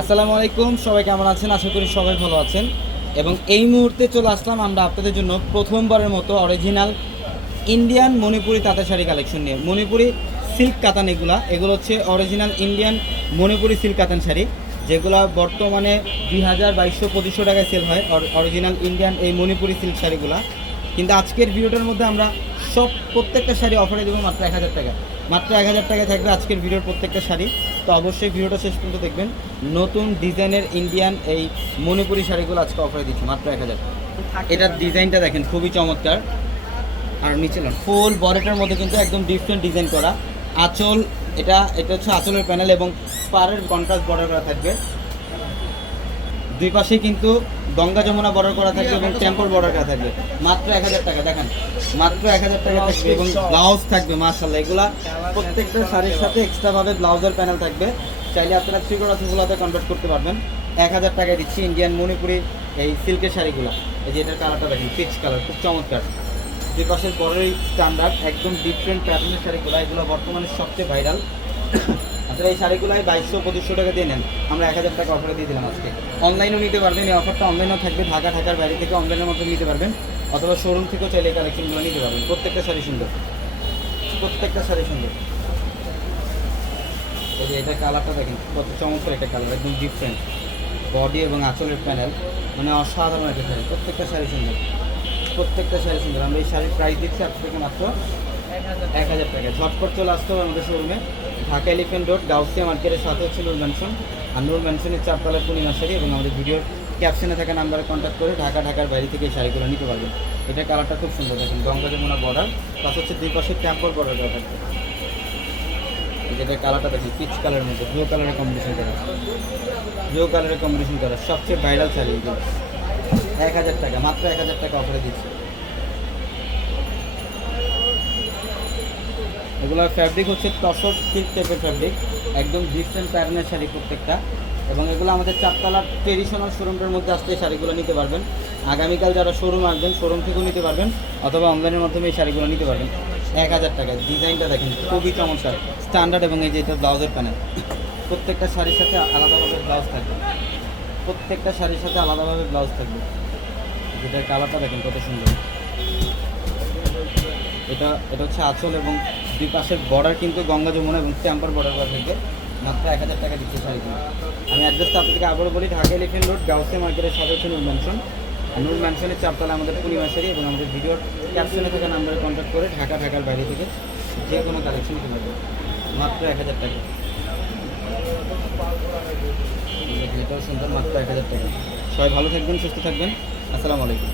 আসসালামু আলাইকুম, সবাই কেমন আছেন? আশা করি সবাই ভালো আছেন। এবং এই মুহূর্তে চলে আসলাম আমরা আপনাদের জন্য প্রথমবারের মতো অরিজিনাল ইন্ডিয়ান মণিপুরি তাঁতের শাড়ি কালেকশন নিয়ে। মণিপুরি সিল্ক কাতান এগুলা। এগুলো হচ্ছে অরিজিনাল ইন্ডিয়ান মণিপুরি সিল্ক কাতান শাড়ি, যেগুলো বর্তমানে দুই হাজার বাইশশো পঁচিশশো টাকায় সেল হয় অরিজিনাল ইন্ডিয়ান এই মণিপুরি সিল্ক শাড়িগুলা। কিন্তু আজকের ভিডিওটার মধ্যে আমরা সব প্রত্যেকটা শাড়ি অফারে দেবো মাত্র এক হাজার টাকা মাত্র এক হাজার টাকা থাকবে আজকের ভিডিওর প্রত্যেকটা শাড়ি। তো অবশ্যই ভিডিওটা শেষ পর্যন্ত দেখবেন। নতুন ডিজাইনের ইন্ডিয়ান এই মণিপুরি শাড়িগুলো আজকে অফারে দিচ্ছি, মাত্র এক হাজার। এটার ডিজাইনটা দেখেন, খুবই চমৎকার। আর নিচে ফুল বডিটার মধ্যে কিন্তু একদম ডিফারেন্ট ডিজাইন করা। আঁচল, এটা এটা হচ্ছে আঁচলের প্যানেল এবং পাড়ের কন্ট্রাস্ট বর্ডার করা থাকবে। দুই পাশে কিন্তু গঙ্গা যমুনা বর্ডার করা থাকবে এবং টেম্পল বর্ডার করা থাকবে মাত্র এক হাজার টাকা দেখেন। মাত্র এক হাজার টাকা থাকবে এবং ব্লাউজ থাকবে মার্শাল্লাহ এগুলা প্রত্যেকটা শাড়ির সাথে এক্সট্রাভাবে ব্লাউজের প্যানেল থাকবে। চাইলে আপনারা ত্রিপুরাসিগুলোতে কনভার্ট করতে পারবেন। এক হাজার টাকায় দিচ্ছি ইন্ডিয়ান মণিপুরি এই সিল্কের শাড়িগুলো। এই যে এটার কালারটা দেখেন পিচ কালার খুব চমৎকার। দুই পাশের বড়ই স্ট্যান্ডার্ড একদম ডিফারেন্ট প্যাটার্নের শাড়িগুলো। এগুলো বর্তমানে সবচেয়ে ভাইরাল আপনারা এই শাড়িগুলাই বাইশশো, পঁচিশশো টাকা দিয়ে নেন। আমরা এক হাজার টাকা অফারে দিয়ে দিলাম আজকে। অনলাইনেও নিতে পারবেন, এই অফারটা অনলাইনেও থাকবে, ঢাকা, ঢাকার বাইরে থেকে অনলাইনের মাধ্যমে নিতে পারবেন। অথবা শোরুম থেকেও চাইলে কালেকশনগুলো নিতে পারবেন। প্রত্যেকটা শাড়ি সুন্দর। প্রত্যেকটা শাড়ি সুন্দর। এই যে এটা কালারটা দেখেন, কত চমৎকার একটা কালার একদম ডিফারেন্ট বডি এবং আঁচলের প্যানেল মানে অসাধারণ একটা শাড়ি। প্রত্যেকটা শাড়ি সুন্দর। প্রত্যেকটা শাড়ি সুন্দর। আমরা এই শাড়ির প্রাইস দিচ্ছি আপনাকে মাত্র এক হাজার টাকা। ঝটপট চলে আসতে হবে আমাদের শোরুমে ঢাকা এলিফেন্ট রোড গাউসিয়া মার্কেটের সাথে হচ্ছে নূর ম্যানশন আর নূর ম্যানশনের চারতলার পূর্ণিমা শাড়ি এবং আমাদের ভিডিওর ক্যাপশনে থাকা নাম্বারে কন্ট্যাক্ট করে ঢাকা, ঢাকার বাইরে থেকে এই শাড়িগুলো নিতে পারবেন। এটা কালারটা খুব সুন্দর দেখেন গঙ্গা যমুনা বর্ডার প্লাস হচ্ছে দুই পাশে ট্যাম্পল বর্ডার দেওয়া থাকবে যেটা কালারটা দেখেন পিচ কালারের মধ্যে ব্লু কালারের কম্বিনেশন করা ব্লু কালারের কম্বিনেশন করা সবচেয়ে ভাইরাল শাড়ি এক হাজার টাকা, মাত্র এক হাজার টাকা অফারে দিচ্ছি। এগুলোর ফ্যাব্রিক হচ্ছে তসর সিল্ক টাইপের ফ্যাব্রিক একদম ডিফারেন্ট প্যাটার্নের শাড়ি প্রত্যেকটা। এবং এগুলো আমাদের চারতলার ট্রেডিশনাল শোরুমটার মধ্যে আসতে এই শাড়িগুলো নিতে পারবেন। আগামীকাল যারা শোরুম আসবেন শোরুম থেকেও নিতে পারবেন, অথবা অনলাইনের মাধ্যমে এই শাড়িগুলো নিতে পারবেন। এক হাজার টাকা ডিজাইনটা দেখেন, খুবই চমৎকার। স্ট্যান্ডার্ড এবং এই যে এটা ব্লাউজের প্যানেল প্রত্যেকটা শাড়ির সাথে আলাদাভাবে ব্লাউজ থাকবে। প্রত্যেকটা শাড়ির সাথে আলাদাভাবে ব্লাউজ থাকবে। যেটার কালারটা দেখেন কত সুন্দর। এটা এটা হচ্ছে আঁচল এবং দুই পাশের বর্ডার কিন্তু গঙ্গা যমুনা এবং টেম্পার বর্ডার থাকবে মাত্র এক হাজার টাকা দিচ্ছে শাড়িগুলো আমি অ্যাড্রেসটা আপনাদেরকে আবারও বলি, ঢাকা এলিফেন্ট রোড গাউসে মার্কেটের সাথে হচ্ছে নূর ম্যানশন নূর ম্যানশনের চারতলা আমাদের পূর্ণিমা শাড়ি এবং আমাদের ভিডিওর ক্যাপশনে থাকা নাম্বারে কন্ট্যাক্ট করে ঢাকা, ঢাকার বাইরে থেকে যে কোনো কালেকশন নিতে পারবে মাত্র এক হাজার টাকা। সুন্দর, মাত্র এক হাজার টাকা। সবাই ভালো থাকবেন, সুস্থ থাকবেন। আসসালামু আলাইকুম।